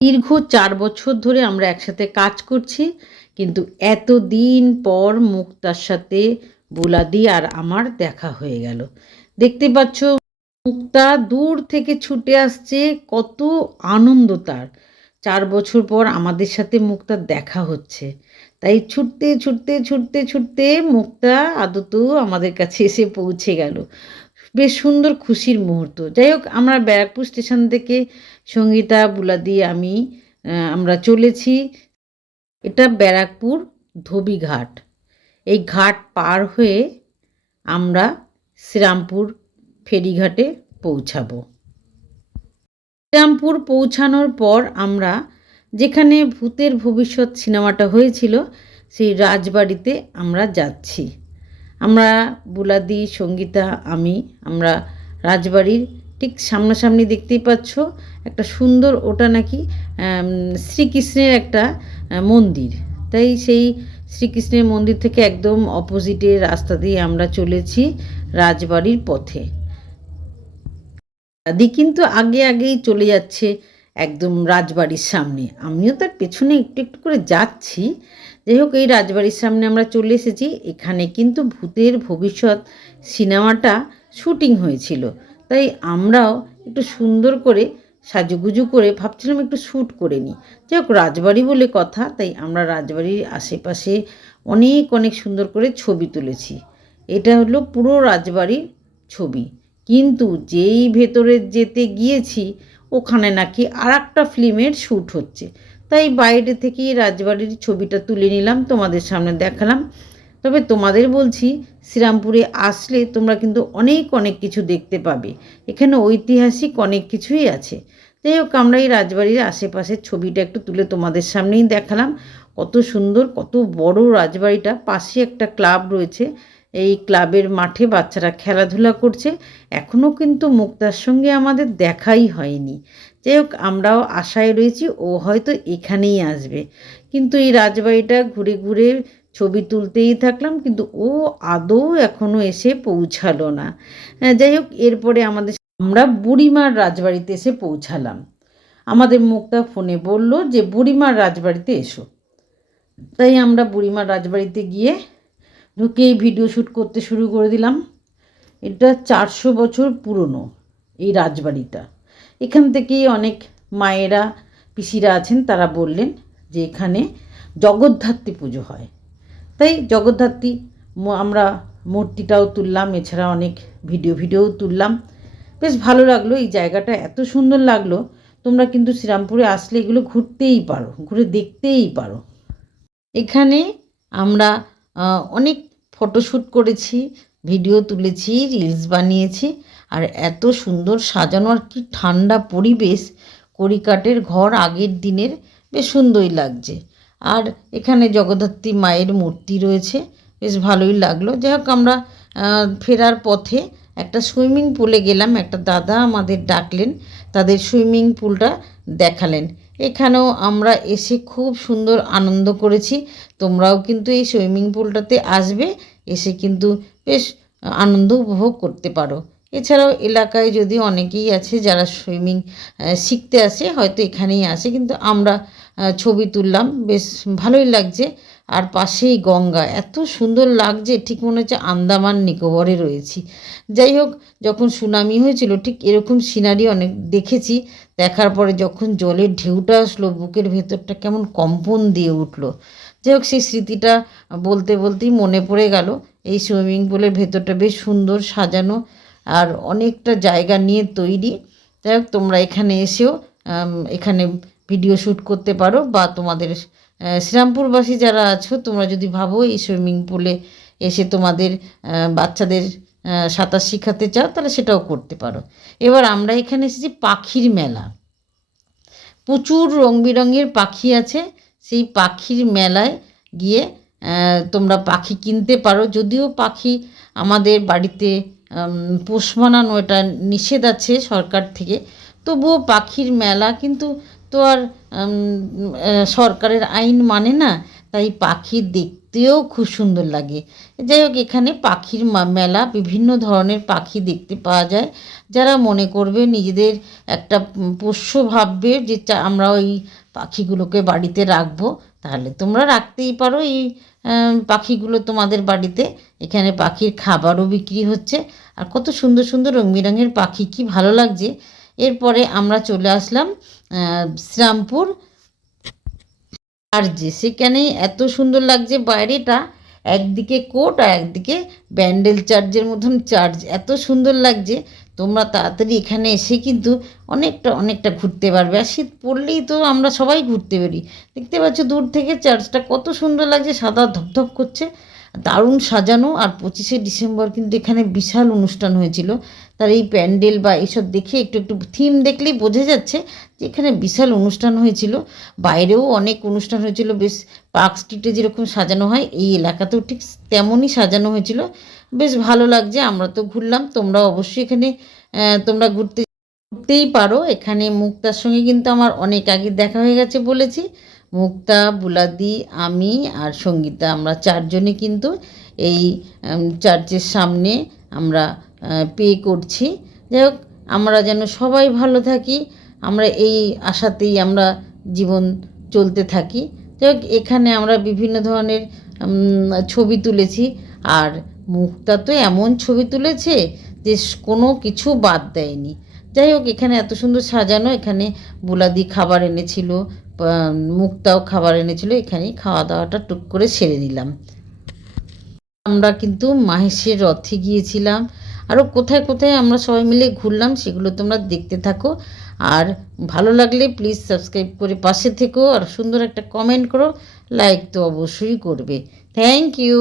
দীর্ঘ চার বছর ধরে আমরা একসাথে কাজ করছি, কিন্তু এতদিন পর মুক্তার সাথে বুলাদি আর আমার দেখা হয়ে গেল। দেখতে পাচ্ছ, মুক্তা দূর থেকে ছুটে আসছে, কত আনন্দ তার। চার বছর পর আমাদের সাথে মুক্তার দেখা হচ্ছে। তাই ছুটতে ছুটতে ছুটতে ছুটতে মুক্তা আদত আমাদের কাছে এসে পৌঁছে গেল। বেশ সুন্দর খুশির মুহূর্ত। যাই হোক আমরা ব্যারাকপুর স্টেশন থেকে সঙ্গীতা, বুলাদি, আমি আমরা চলেছি। এটা ব্যারাকপুর ধোবিঘাট এই ঘাট পার হয়ে আমরা শ্রীরামপুর ফেরিঘাটে পৌঁছাবো। শ্রীরামপুর পৌঁছানোর পর আমরা যেখানে ভূতের ভবিষ্যৎ সিনেমাটা হয়েছিল, সেই রাজবাড়িতে আমরা যাচ্ছি। আমরা বুলাদি, সঙ্গীতা, আমি, আমরা রাজবাড়ির ঠিক সামনাসামনি দেখতেই পাচ্ছ একটা সুন্দর ওটা নাকি শ্রীকৃষ্ণের একটা মন্দির। তাই সেই শ্রীকৃষ্ণের মন্দির থেকে একদম অপোজিটে রাস্তা দিয়ে আমরা চলেছি রাজবাড়ির পথে। দাদি কিন্তু আগে আগেই চলে যাচ্ছে একদম রাজবাড়ির সামনে। আমিও তার পেছনে একটু একটু করে যাচ্ছি যাই হোক এই রাজবাড়ির সামনে আমরা চলে এসেছি। এখানে কিন্তু ভূতের ভবিষ্যৎ সিনেমাটা শুটিং হয়েছিল। তাই আমরাও একটু সুন্দর করে সাজুগুজু করে ভাবছিলাম একটু শ্যুট করে নিই। যাই হোক রাজবাড়ি বলে কথা, তাই আমরা রাজবাড়ির আশেপাশে অনেক অনেক সুন্দর করে ছবি তুলেছি। এটা হলো পুরো রাজবাড়ির ছবি। কিন্তু যেই ভেতরে যেতে গিয়েছি, ওখানে নাকি আর একটা ফিল্মের শ্যুট হচ্ছে। তাই বাইরে থেকেই রাজবাড়ির ছবিটা তুলে নিলাম, তোমাদের সামনে দেখালাম। তবে তোমাদের বলছি, শ্রীরামপুরে আসলে তোমরা কিন্তু অনেক অনেক কিছু দেখতে পাবে। এখানে ঐতিহাসিক অনেক কিছুই আছে। যাই হোক, আমরা এই রাজবাড়ির আশেপাশের ছবিটা একটু তুলে তোমাদের সামনেই দেখালাম। কত সুন্দর, কত বড় রাজবাড়িটা। পাশে একটা ক্লাব রয়েছে। এই ক্লাবের মাঠে বাচ্চারা খেলাধুলা করছে। এখনও কিন্তু মুক্তার সঙ্গে আমাদের দেখাই হয়নি। যাই হোক আমরাও আশায় রয়েছি ও হয়তো এখানেই আসবে। কিন্তু এই রাজবাড়িটা ঘুরে ঘুরে ছবি তুলতেই থাকলাম কিন্তু ও আদৌ এখনও এসে পৌঁছালো না। হ্যাঁ, যাই হোক এরপরে আমাদের আমরা বুড়িমার রাজবাড়িতে এসে পৌঁছালাম। আমাদের মুক্তা ফোনে বলল যে বুড়িমার রাজবাড়িতে এসো। তাই আমরা বুড়িমার রাজবাড়িতে গিয়ে ঢুকেই ভিডিও শ্যুট করতে শুরু করে দিলাম। এটা চারশো বছর পুরনো এই রাজবাড়িটা। এখান থেকেই অনেক মায়েরা, পিসিরা আছেন, তারা বললেন যে এখানে জগদ্ধাত্রী পুজো হয়। তাই জগদ্ধাত্রী আমরা মূর্তিটাও তুললাম, এছাড়া অনেক ভিডিও ভিডিও তুললাম। বেশ ভালো লাগল, এই জায়গাটা এত সুন্দর লাগল। তোমরা কিন্তু শ্রীরামপুরে আসলে এগুলো ঘুরতেই পারো, ঘুরে দেখতেই পারো। এখানে আমরা অনেক ফটোশ্যুট করেছি ভিডিও তুলেছি রিলস বানিয়েছি। আর এত সুন্দর সাজানো আর কি ঠান্ডা পরিবেশ কড়িকাটের ঘর আগের দিনের, বেশ সুন্দরই লাগছে। আর এখানে জগদ্ধাত্রী মায়ের মূর্তি রয়েছে, বেশ ভালোই লাগল। যাই হোক, আমরা ফেরার পথে একটা সুইমিং পুলে গেলাম। একটা দাদা আমাদের ডাকলেন, তাদের সুইমিং পুলটা দেখালেন। এখানেও আমরা এসে খুব সুন্দর আনন্দ করেছি। তোমরাও কিন্তু এই সুইমিং পুলটাতে আসবে, এসে কিন্তু বেশ আনন্দ উপভোগ করতে পারো। এছাড়াও এলাকায় যদি অনেকেই আছে যারা সুইমিং শিখতে আসে, হয়তো এখানেই আসে, কিন্তু আমরা ছবি তুললাম, বেশ ভালোই লাগছে। আর পাশেই গঙ্গা, এত সুন্দর লাগছে, ঠিক মনে হচ্ছে আন্দামান নিকোবরে রয়েছি। যাই হোক, যখন সুনামি হয়েছিল, ঠিক এরকম সিনারি অনেক দেখেছি। দেখার পরে যখন জলের ঢেউটা আসলো, বুকের ভেতরটা কেমন কম্পন দিয়ে উঠল। যাই হোক, সেই স্মৃতিটা বলতে বলতেই মনে পড়ে গেল। এই সুইমিং পুলের ভেতরটা বেশ সুন্দর সাজানো আর অনেকটা জায়গা নিয়ে তৈরি। যাই হোক, তোমরা এখানে এসেও এখানে ভিডিও শ্যুট করতে পারো বা তোমাদের শ্রীরামপুরবাসী যারা আছো, তোমরা যদি ভাবো এই সুইমিং পুলে এসে তোমাদের বাচ্চাদের সাঁতার শেখাতে চাও, তাহলে সেটাও করতে পারো। এবার আমরা এখানে এসেছি পাখির মেলা। প্রচুর রং বেরঙের পাখি আছে। সেই পাখির মেলায় গিয়ে তোমরা পাখি কিনতে পারো। যদিও পাখি আমাদের বাড়িতে পোষ মানানো এটা নিষেধ আছে সরকার থেকে। তবুও পাখির মেলা কিন্তু তো আর সরকারের আইন মানে না। তাই পাখি দেখতেও খুব সুন্দর লাগে। যাই হোক, এখানে পাখির মেলা বিভিন্ন ধরনের পাখি দেখতে পাওয়া যায়। যারা মনে করবে নিজেদের একটা পোষ্য ভাববে যে আমরা ওই পাখিগুলোকে বাড়িতে রাখব, তাহলে তোমরা রাখতেই পারো। এই পাখিগুলো তোমাদের বাড়িতে, এখানে পাখির খাবারও বিক্রি হচ্ছে। আর কত সুন্দর সুন্দর রং বেরঙের পাখি, কি ভালো লাগছে। এরপরে আমরা চলে আসলাম শ্রামপুর। আর যে সেখানে এত সুন্দর লাগছে বাইরেটা, একদিকে কোট আর একদিকে ব্যান্ডেল চার্জের মতন চার্জ। এত সুন্দর লাগছে। তোমরা তাড়াতাড়ি এখানে এসে কিন্তু অনেকটা অনেকটা ঘুরতে পারবে। আর শীত পড়লেই তো আমরা সবাই ঘুরতে পারি দেখতে পাচ্ছ দূর থেকে চার্চটা কত সুন্দর লাগছে, সাদা ধপধপ করছে। দারুণ সাজানো আর পঁচিশে ডিসেম্বর কিন্তু এখানে বিশাল অনুষ্ঠান হয়েছিল। তার এই প্যান্ডেল বা এইসব দেখে একটু একটু থিম দেখলেই বোঝা যাচ্ছে যে এখানে বিশাল অনুষ্ঠান হয়েছিল। বাইরেও অনেক অনুষ্ঠান হয়েছিল। বেশ পার্ক স্ট্রিটে যেরকম সাজানো হয়, এই এলাকাতেও ঠিক তেমনই সাজানো হয়েছিল। বেশ ভালো লাগছে, আমরা তো ঘুরলাম তোমরা অবশ্যই এখানে তোমরা ঘুরতে, ঘুরতেই পারো। এখানে মুক্তার সঙ্গে কিন্তু আমার অনেক আগে দেখা হয়ে গেছে বলেছি। মুক্তা, বুলাদি, আমি আর সঙ্গীতা, আমরা চারজনে কিন্তু এই চার্চের সামনে আমরা পে করছি। যাই হোক, আমরা যেন সবাই ভালো থাকি, আমরা এই আশাতেই আমরা জীবন চলতে থাকি। যাই হোক, এখানে আমরা বিভিন্ন ধরনের ছবি তুলেছি। আর মুক্তা তো এমন ছবি তুলেছে যে কোনো কিছু বাদ দেয়নি। যাই হোক, এখানে এত সুন্দর সাজানো, এখানে বুলাদি খাবার এনেছিল মুক্তাও খাবার এনেছিল, এখানেই খাওয়া দাওয়াটা টুক করে সেরে নিলাম। আমরা কিন্তু মাহেশের রথে গিয়েছিলাম। আরও কোথায় কোথায় আমরা সবাই মিলে ঘুরলাম সেগুলো তোমরা দেখতে থাকো। আর ভালো লাগলে প্লিজ সাবস্ক্রাইব করে পাশে থেকো। আর সুন্দর একটা কমেন্ট করো লাইক তো অবশ্যই করবে। Thank you